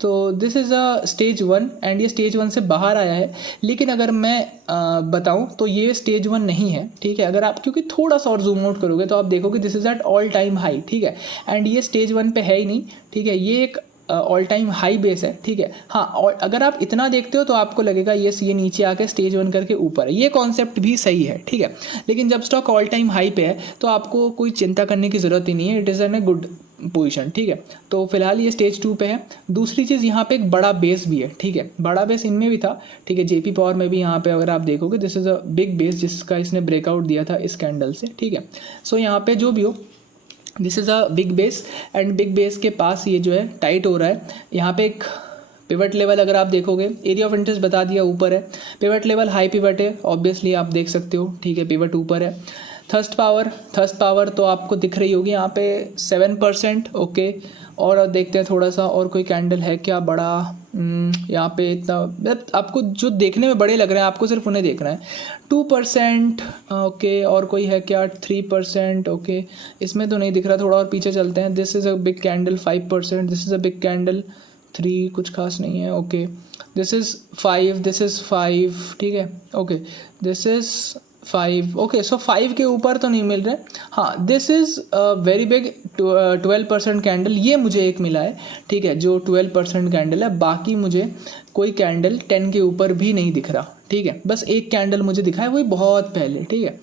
तो this is a stage 1 and ये स्टेज 1 से बाहर आया है। लेकिन अगर मैं बताऊँ तो ये स्टेज 1 नहीं है, ठीक है। अगर आप क्योंकि थोड़ा सा और जूम आउट करोगे तो आप देखोगे this is at all time high, ठीक है। एंड ये स्टेज 1 पे है ही नहीं, ठीक है। ये एक ऑल टाइम हाई बेस है, ठीक है। हाँ, और अगर आप इतना देखते हो तो आपको लगेगा ये नीचे आके स्टेज 1 करके ऊपर है, ये कॉन्सेप्ट भी सही है, ठीक है। लेकिन जब स्टॉक ऑल टाइम हाई पे है तो आपको कोई चिंता करने की ज़रूरत ही नहीं है, it is an a good position, ठीक है। तो फिलहाल ये स्टेज 2 पे है। दूसरी चीज़, यहाँ पे एक बड़ा बेस भी है, ठीक है। बड़ा बेस इनमें भी था, ठीक है। JP पावर में भी यहाँ पे अगर आप देखोगे, this is a big base जिसका इसने ब्रेकआउट दिया था इस कैंडल से, ठीक है। सो यहाँ पे जो भी हो, this is a big base and big base के पास ये जो है टाइट हो रहा है। यहाँ पे एक पिवट लेवल अगर आप देखोगे, एरिया ऑफ इंटरेस्ट बता दिया ऊपर है, पिवट लेवल हाई पिवट है, ऑब्वियसली आप देख सकते हो, ठीक है। पिवट ऊपर है। थर्स्ट पावर तो आपको दिख रही होगी यहाँ पे 7%, ओके। और देखते हैं थोड़ा सा और कोई कैंडल है क्या बड़ा, यहाँ पे इतना मतलब आपको जो देखने में बड़े लग रहे हैं आपको सिर्फ उन्हें देखना है। 2%, ओके। और कोई है क्या 3%, ओके। इसमें तो नहीं दिख रहा, थोड़ा और पीछे चलते हैं। This is a big candle 5%, this is a big candle 3, कुछ खास नहीं है, ओके। दिस इज़ 5, ठीक है, okay. This is 5, okay. So 5 के ऊपर तो नहीं मिल रहे। हाँ, this is very big 12% candle, ये मुझे एक मिला है, ठीक है, जो 12% कैंडल है। बाकी मुझे कोई कैंडल 10 के ऊपर भी नहीं दिख रहा, ठीक है। बस एक कैंडल मुझे दिखा है, वही बहुत पहले, ठीक है।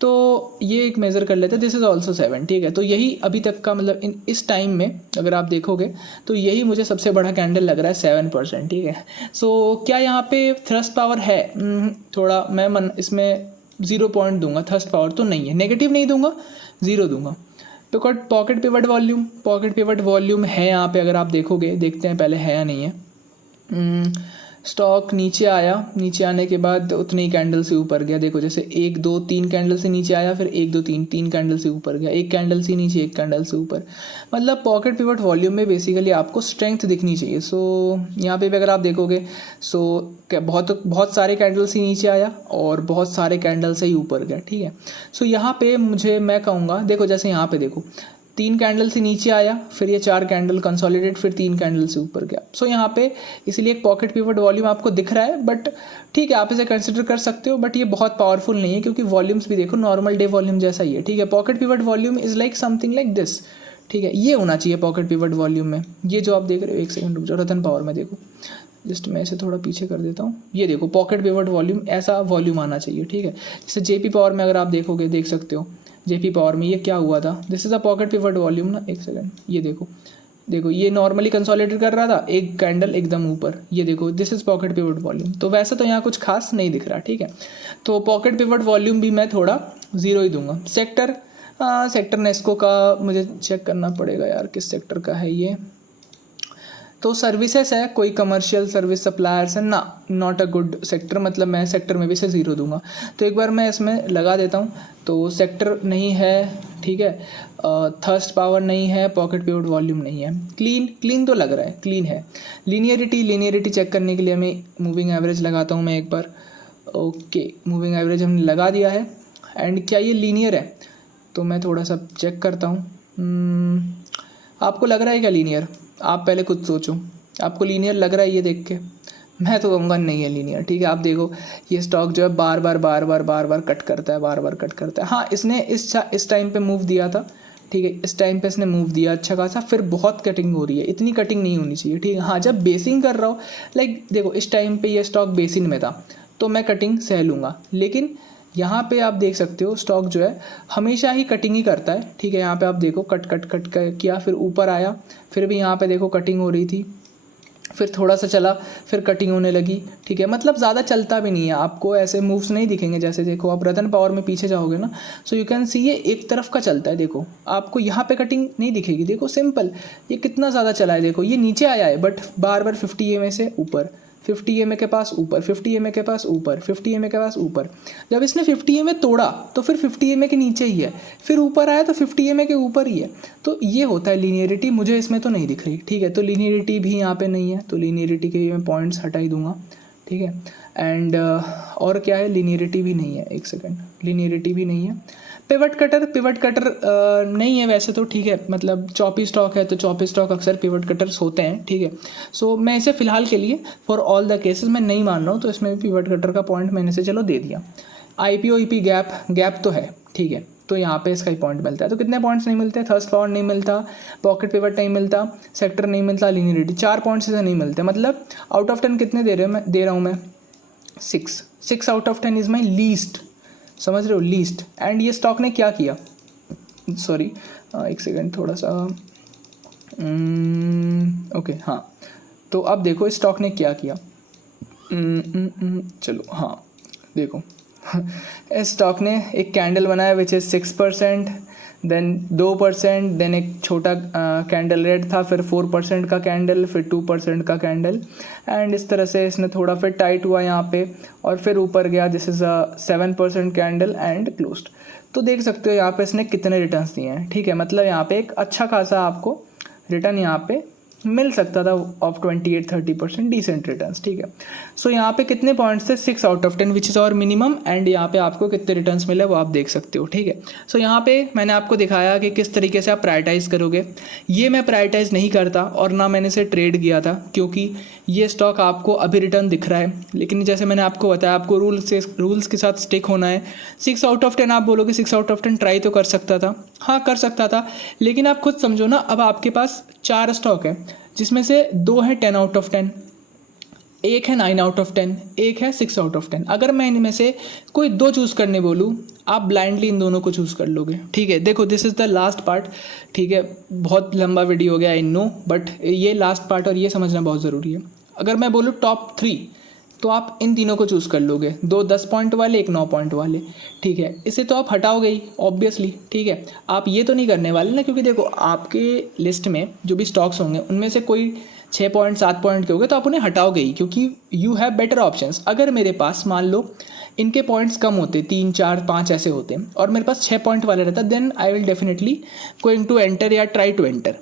तो ये एक मेज़र कर लेते हैं, दिस इज़ ऑल्सो 7, ठीक है। तो यही अभी तक का मतलब इस टाइम में अगर आप देखोगे तो यही मुझे सबसे बड़ा कैंडल लग रहा है, 7%, ठीक है। सो क्या यहाँ पे थ्रस्ट पावर है? थोड़ा मैं इसमें 0 पॉइंट दूंगा, थर्स्ट पावर तो नहीं है, नेगेटिव नहीं दूंगा, 0 दूंगा। तो पॉकेट पिवट वॉल्यूम है यहाँ पे, अगर आप देखोगे, देखते हैं पहले है या नहीं है। स्टॉक नीचे आया, नीचे आने के बाद उतने ही कैंडल से ऊपर गया। देखो जैसे 1 2 3 कैंडल से नीचे आया, फिर 1 2 3 कैंडल से ऊपर गया, एक कैंडल से नीचे, एक कैंडल से ऊपर। मतलब पॉकेट पिवट वॉल्यूम में बेसिकली आपको स्ट्रेंथ दिखनी चाहिए। सो यहाँ पे भी अगर आप देखोगे सो बहुत बहुत सारे कैंडल से नीचे आया और बहुत सारे कैंडल से ही ऊपर गया, ठीक है। सो यहाँ पे मैं कहूँगा, देखो जैसे यहाँ पे देखो 3 कैंडल से नीचे आया, फिर ये 4 कैंडल कंसोलिडेट, फिर 3 कैंडल से ऊपर गया। सो यहाँ पे इसलिए एक पॉकेट पिवट वॉल्यूम आपको दिख रहा है, बट ठीक है आप इसे कंसिडर कर सकते हो, बट ये बहुत पावरफुल नहीं है क्योंकि वॉल्यूम्स भी देखो नॉर्मल डे वॉल्यूम जैसा ही है, ठीक है। Pocket pivot volume is like something like this, ठीक है। ये होना चाहिए पॉकेट पिवट वॉल्यूम में। ये जो आप देख रहे हो, एक सेकंड रुक जाओ, रतन पावर में देखो, जस्ट मैं इसे थोड़ा पीछे कर देता हूँ। ये देखो पॉकेट पिवट वॉल्यूम, ऐसा वॉल्यूम आना चाहिए, ठीक है। जैसे जेपी पावर में अगर आप देखोगे, देख सकते हो जेपी पावर में ये क्या हुआ था, this is a pocket pivot volume ना। एक सेकंड, ये देखो ये नॉर्मली कंसोलिडेट कर रहा था, एक कैंडल एकदम ऊपर, ये देखो this is pocket pivot volume. तो वैसे तो यहाँ कुछ खास नहीं दिख रहा, ठीक है। तो पॉकेट पिवट वॉल्यूम भी मैं थोड़ा 0 ही दूंगा। सेक्टर नेस्को का मुझे चेक करना पड़ेगा यार, किस सेक्टर का है ये। तो सर्विसेज है, कोई कमर्शियल सर्विस सप्लायर्स है ना, नॉट अ गुड सेक्टर, मतलब मैं सेक्टर में भी से 0 दूंगा। तो एक बार मैं इसमें लगा देता हूँ। तो सेक्टर नहीं है, ठीक है। थर्स्ट पावर नहीं है, पॉकेट पिवट वॉल्यूम नहीं है। क्लीन तो लग रहा है, क्लीन है। लीनियरिटी चेक करने के लिए मैं मूविंग एवरेज लगाता हूँ मैं एक बार। ओके, मूविंग एवरेज हमने लगा दिया है। एंड क्या ये लीनियर है, तो मैं थोड़ा सा चेक करता हूँ। आपको लग रहा है क्या लीनियर? आप पहले खुद सोचो, आपको लीनियर लग रहा है ये देख के? मैं तो कहूँगा नहीं है लीनियर, ठीक है। आप देखो ये स्टॉक जो है बार बार कट करता है, हाँ इसने इस टाइम पे मूव दिया था, ठीक है। इस टाइम पे इसने मूव दिया अच्छा खासा, फिर बहुत कटिंग हो रही है, इतनी कटिंग नहीं होनी चाहिए, ठीक है। हाँ जब बेसिंग कर रहा हो, लाइक देखो इस टाइम पे ये स्टॉक बेसिन में था तो मैं कटिंग सह लूँगा, लेकिन यहाँ पे आप देख सकते हो स्टॉक जो है हमेशा ही कटिंग ही करता है, ठीक है। यहाँ पे आप देखो कट किया, फिर ऊपर आया, फिर भी यहाँ पे देखो कटिंग हो रही थी, फिर थोड़ा सा चला, फिर कटिंग होने लगी, ठीक है। मतलब ज़्यादा चलता भी नहीं है, आपको ऐसे मूव्स नहीं दिखेंगे। जैसे देखो आप रतन पावर में पीछे जाओगे ना, सो यू कैन सी ये एक तरफ का चलता है, देखो आपको यहाँ पे कटिंग नहीं दिखेगी। देखो सिंपल, ये कितना ज़्यादा चला है, देखो ये नीचे आया है बट बार 50 EMA से ऊपर, 50 EMA के पास ऊपर, 50 EMA के पास ऊपर, 50 EMA के पास ऊपर। जब इसने 50 EMA तोड़ा तो फिर 50 EMA के नीचे ही है, फिर ऊपर आया तो 50 EMA के ऊपर ही है। तो ये होता है लीनियरिटी, मुझे इसमें तो नहीं दिख रही, ठीक है। तो लीनियरिटी भी यहाँ पे नहीं है, तो लीनियरिटी के मैं पॉइंट्स हटा ही दूंगा, ठीक है। एंड और क्या है, लीनियरिटी भी नहीं है, एक सेकेंड, लीनियरिटी भी नहीं है। पिवट कटर नहीं है वैसे तो, ठीक है। मतलब चॉपी स्टॉक है तो चॉपी स्टॉक अक्सर पिवट कटर्स होते हैं, ठीक है। सो मैं इसे फ़िलहाल के लिए फॉर ऑल द केसेस मैं नहीं मान रहा हूँ, तो इसमें पिवट कटर का पॉइंट मैंने से चलो दे दिया। IPO EP गैप तो है, ठीक है। तो यहाँ पे इसका ही पॉइंट मिलता है। तो कितने पॉइंट्स नहीं मिलते? थर्स्ट पावर नहीं मिलता, पॉकेट पिवट नहीं मिलता, सेक्टर नहीं मिलता, लीनियरिटी, 4 पॉइंट्स से नहीं मिलते। मतलब आउट ऑफ 10 कितने दे रहा हूँ मैं? 6 out of 10 is my least, समझ रहे हो, लीस्ट। एंड ये स्टॉक ने क्या किया, सॉरी एक सेकेंड थोड़ा सा, ओके हाँ। तो अब देखो इस स्टॉक ने क्या किया, चलो हाँ देखो इस स्टॉक ने एक कैंडल बनाया विच इज़ 6%, देन 2%, देन एक छोटा कैंडल रेड था, फिर 4% का कैंडल, फिर 2% का कैंडल, एंड इस तरह से इसने थोड़ा फिर टाइट हुआ यहाँ पे और फिर ऊपर गया। This is a 7% candle and closed. तो देख सकते हो यहाँ पे इसने कितने रिटर्न्स दिए हैं, ठीक है। मतलब यहाँ पे एक अच्छा खासा आपको रिटर्न यहाँ पे मिल सकता था ऑफ 28-30% डिसेंट रिटर्न्स, ठीक है। सो यहाँ पे कितने पॉइंट्स थे? 6 आउट ऑफ 10 विच इज़ और मिनिमम, एंड यहाँ पे आपको कितने रिटर्न्स मिले वो आप देख सकते हो, ठीक है। सो यहाँ पे मैंने आपको दिखाया कि किस तरीके से आप प्रायोरिटाइज़ करोगे। ये मैं प्रायोरिटाइज़ नहीं करता और ना मैंने इसे ट्रेड किया था, क्योंकि ये स्टॉक आपको अभी रिटर्न दिख रहा है, लेकिन जैसे मैंने आपको बताया आपको रूल्स के साथ स्टिक होना है। 6 आउट ऑफ 10 आप बोलोगे 6 आउट ऑफ 10 ट्राई तो कर सकता था, हाँ कर सकता था, लेकिन आप खुद समझो ना, अब आपके पास 4 स्टॉक है जिसमें से 2 है 10 आउट ऑफ 10, एक है 9 आउट ऑफ 10, एक है 6 आउट ऑफ 10। अगर मैं इनमें से कोई 2 चूज़ करने बोलूँ, आप ब्लाइंडली इन दोनों को चूज़ कर लोगे, ठीक है। देखो this is the last part, ठीक है। बहुत लंबा वीडियो हो गया आई नो, बट ये लास्ट पार्ट और ये समझना बहुत ज़रूरी है। अगर मैं बोलूँ टॉप 3, तो आप इन तीनों को चूज़ कर लोगे, 2 10 पॉइंट वाले, एक 9 पॉइंट वाले, ठीक है। इसे तो आप हटाओगे ही ऑब्वियसली, ठीक है। आप ये तो नहीं करने वाले ना, क्योंकि देखो आपके लिस्ट में जो भी स्टॉक्स होंगे उनमें से कोई 6 पॉइंट 7 पॉइंट के हो गए तो आप उन्हें हटाओगे ही, क्योंकि यू हैव बेटर ऑप्शंस। अगर मेरे पास मान लो इनके पॉइंट्स कम होते, 3 4 5 ऐसे होते और मेरे पास 6 पॉइंट वाले रहता, then I will definitely going to enter या ट्राई टू एंटर।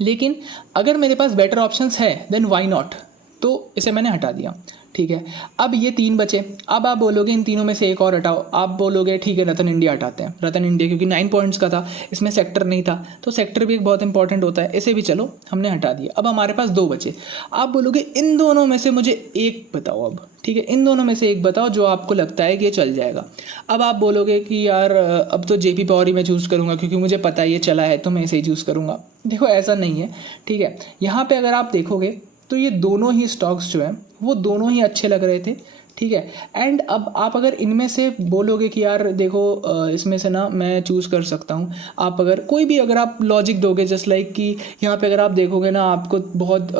लेकिन अगर मेरे पास बेटर ऑप्शंस है देन वाई नॉट, तो इसे मैंने हटा दिया। ठीक है, अब ये 3 बचे। अब आप बोलोगे इन तीनों में से एक और हटाओ। आप बोलोगे ठीक है रतन इंडिया हटाते हैं, रतन इंडिया क्योंकि 9 पॉइंट्स का था, इसमें सेक्टर नहीं था, तो सेक्टर भी एक बहुत इंपॉर्टेंट होता है, इसे भी चलो हमने हटा दिया। अब हमारे पास 2 बचे। आप बोलोगे इन दोनों में से मुझे एक बताओ अब। ठीक है, इन दोनों में से एक बताओ जो आपको लगता है कि ये चल जाएगा। अब आप बोलोगे कि यार अब तो जेपी पावर ही मैं चूज़ करूँगा क्योंकि मुझे पता है ये चला है तो मैं इसे ही चूज़ करूँगा। देखो ऐसा नहीं है। ठीक है, यहाँ पे अगर आप देखोगे तो ये दोनों ही स्टॉक्स जो हैं वो दोनों ही अच्छे लग रहे थे। ठीक है, एंड अब आप अगर इनमें से बोलोगे कि यार देखो इसमें से ना मैं चूज़ कर सकता हूँ, आप अगर कोई भी अगर आप लॉजिक दोगे जस्ट लाइक कि यहाँ पे अगर आप देखोगे ना आपको बहुत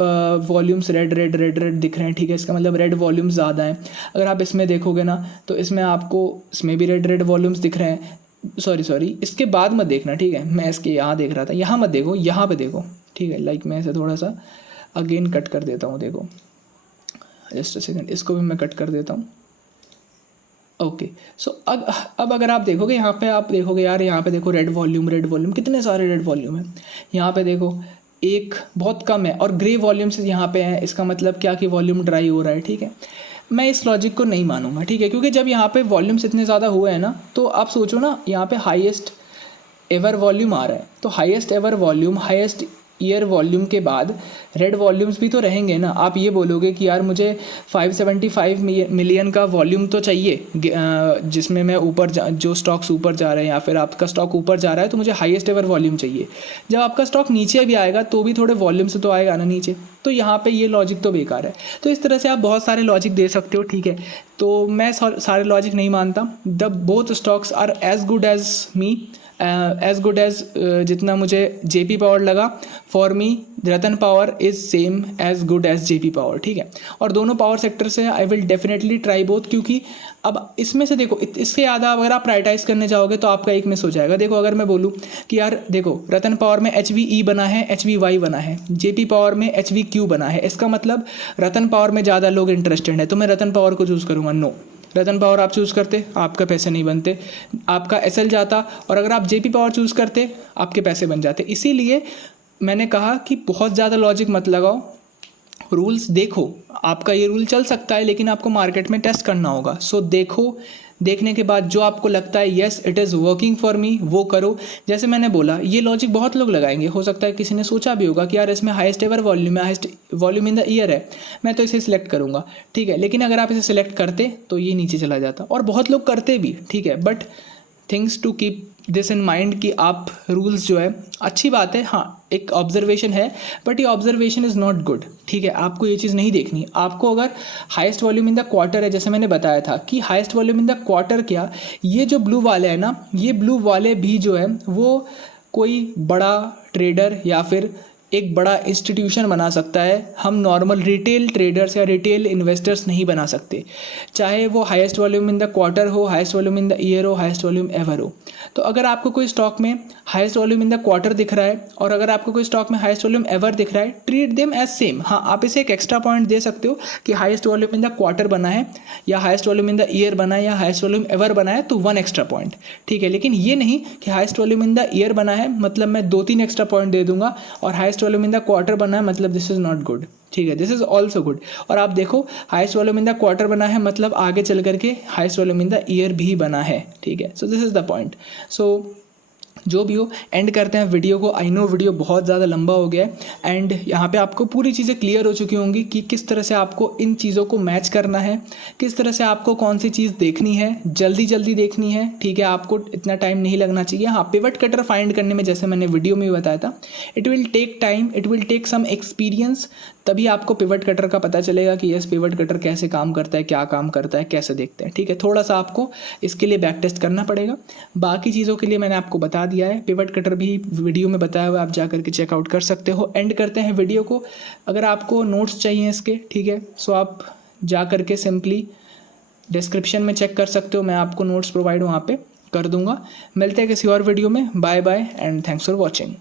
volumes red red red red दिख रहे हैं। ठीक है, इसका मतलब रेड वॉल्यूम्स ज़्यादा हैं। अगर आप इसमें देखोगे ना तो इसमें आपको इसमें भी रेड रेड वॉल्यूम्स दिख रहे हैं। सॉरी इसके बाद मत देखना। ठीक है, मैं इसके यहाँ देख रहा था, यहाँ मत देखो, यहाँ पे देखो। ठीक है, लाइक मैं इसे थोड़ा सा अगेन कट कर देता हूँ। देखो जस्ट अ सेकेंड, इसको भी मैं कट कर देता हूँ। ओके, सो अब अगर आप देखोगे यहाँ पे, आप देखोगे यार यहाँ पे देखो रेड वॉल्यूम कितने सारे रेड वॉल्यूम है। यहाँ पे देखो एक बहुत कम है और ग्रे वॉल्यूम्स यहाँ पे हैं। इसका मतलब क्या कि वॉल्यूम ड्राई हो रहा है। ठीक है, मैं इस लॉजिक को नहीं मानूंगा। ठीक है, क्योंकि जब यहाँ पे वॉल्यूम्स इतने ज़्यादा हुए हैं ना, तो आप सोचो ना यहाँ पे हाईएस्ट एवर वॉल्यूम आ रहा है, तो highest ever volume highest year volume के बाद रेड वॉल्यूम्स भी तो रहेंगे ना। आप ये बोलोगे कि यार मुझे 575 मिलियन का वॉल्यूम तो चाहिए जिसमें मैं ऊपर जो स्टॉक्स ऊपर जा रहे हैं या फिर आपका स्टॉक ऊपर जा रहा है तो मुझे हाईएस्ट एवर वॉल्यूम चाहिए। जब आपका स्टॉक नीचे भी आएगा तो भी थोड़े वॉल्यूम से तो आएगा ना नीचे, तो यहाँ पे ये लॉजिक तो बेकार है। तो इस तरह से आप बहुत सारे लॉजिक दे सकते हो। ठीक है, तो मैं सारे लॉजिक नहीं मानता। The both stocks are as good as me, as good as जितना मुझे जेपी पावर लगा, for me Ratan power is same as good as JP power. ठीक है, और दोनों पावर सेक्टर से I will definitely try both, क्योंकि अब इसमें से देखो इससे ज़्यादा अगर आप प्रायोरिटाइज करने जाओगे तो आपका एक मिस हो जाएगा। देखो अगर मैं बोलूँ कि यार देखो रतन पावर में HVE बना है, HVY बना है, जेपी पावर में HVQ बना है, इसका मतलब रतन पावर में ज़्यादा लोग इंटरेस्टेड है तो मैं रतन पावर को चूज़ करूँगा। नो, रतन पावर आप चूज़ करते आपका पैसे नहीं बनते, आपका SL जाता, और अगर आप जेपी पावर चूज़ करते आपके पैसे बन जाते। इसीलिए मैंने कहा कि बहुत ज़्यादा लॉजिक मत लगाओ, रूल्स देखो। आपका ये रूल चल सकता है लेकिन आपको मार्केट में टेस्ट करना होगा। सो देखो, देखने के बाद जो आपको लगता है yes it is working for me, वो करो। जैसे मैंने बोला ये लॉजिक बहुत लोग लगाएंगे, हो सकता है किसी ने सोचा भी होगा कि यार इसमें हाईएस्ट एवर वॉल्यूम है, highest volume in the year है, मैं तो इसे सिलेक्ट करूँगा। ठीक है, लेकिन अगर आप इसे सिलेक्ट करते तो ये नीचे चला जाता, और बहुत लोग करते भी। ठीक है, but things to keep this in mind कि आप रूल्स जो है अच्छी बात है, हाँ एक ऑब्जर्वेशन है, बट ये ऑब्जर्वेशन इज़ नॉट गुड। ठीक है, आपको ये चीज़ नहीं देखनी। आपको अगर highest volume in the quarter है, जैसे मैंने बताया था कि highest volume in the quarter क्या, ये जो ब्लू वाले हैं ना, ये ब्लू वाले भी जो है वो कोई बड़ा ट्रेडर या फिर एक बड़ा इंस्टीट्यूशन बना सकता है। हम नॉर्मल रिटेल ट्रेडर्स या रिटेल इन्वेस्टर्स नहीं बना सकते, चाहे वो highest volume in the quarter हो, highest volume in the year हो, हाईएस्ट वॉल्यूम एवर हो। तो अगर आपको कोई स्टॉक में highest volume in the quarter दिख रहा है और अगर आपको कोई स्टॉक में हाईएस्ट वॉल्यूम एवर दिख रहा है, ट्रीट देम एज सेम। हाँ, आप इसे एक एक्स्ट्रा पॉइंट दे सकते हो कि highest volume in the quarter बना है या highest volume in the year बना है या हाईएस्ट वॉल्यूम एवर बना है, तो 1 एक्स्ट्रा पॉइंट। ठीक है, लेकिन ये नहीं कि highest volume in the year बना है मतलब मैं 2-3 एक्स्ट्रा पॉइंट दे दूंगा, और highest volume in the quarter बना है मतलब दिस इज़ नॉट गुड। ठीक है, दिस इज़ ऑल्सो गुड। और आप देखो highest volume in the quarter बना है मतलब आगे चल करके highest volume in the year भी बना है। ठीक है, so this is the point. So जो भी हो, एंड करते हैं वीडियो को। आई नो वीडियो बहुत ज़्यादा लंबा हो गया है एंड यहाँ पे आपको पूरी चीज़ें क्लियर हो चुकी होंगी कि किस तरह से आपको इन चीज़ों को मैच करना है, किस तरह से आपको कौन सी चीज़ देखनी है, जल्दी जल्दी देखनी है। ठीक है, आपको इतना टाइम नहीं लगना चाहिए। हाँ, पिवट कटर फाइंड करने में जैसे मैंने वीडियो में भी बताया था, it will take time, it will take some experience, तभी आपको पिवट कटर का पता चलेगा कि यस पिवट कटर कैसे काम करता है, क्या काम करता है, कैसे देखते हैं। ठीक है, थोड़ा सा आपको इसके लिए बैक टेस्ट करना पड़ेगा। बाकी चीज़ों के लिए मैंने आपको बता दिया है, पिवट कटर भी वीडियो में बताया हुआ, आप जा करके चेकआउट कर सकते हो। एंड करते हैं वीडियो को। अगर आपको नोट्स चाहिए इसके, ठीक है, सो आप जा करके सिंपली डिस्क्रिप्शन में चेक कर सकते हो, मैं आपको नोट्स प्रोवाइड वहाँ पे कर दूंगा। मिलते हैं किसी और वीडियो में। Bye bye and thanks for watching.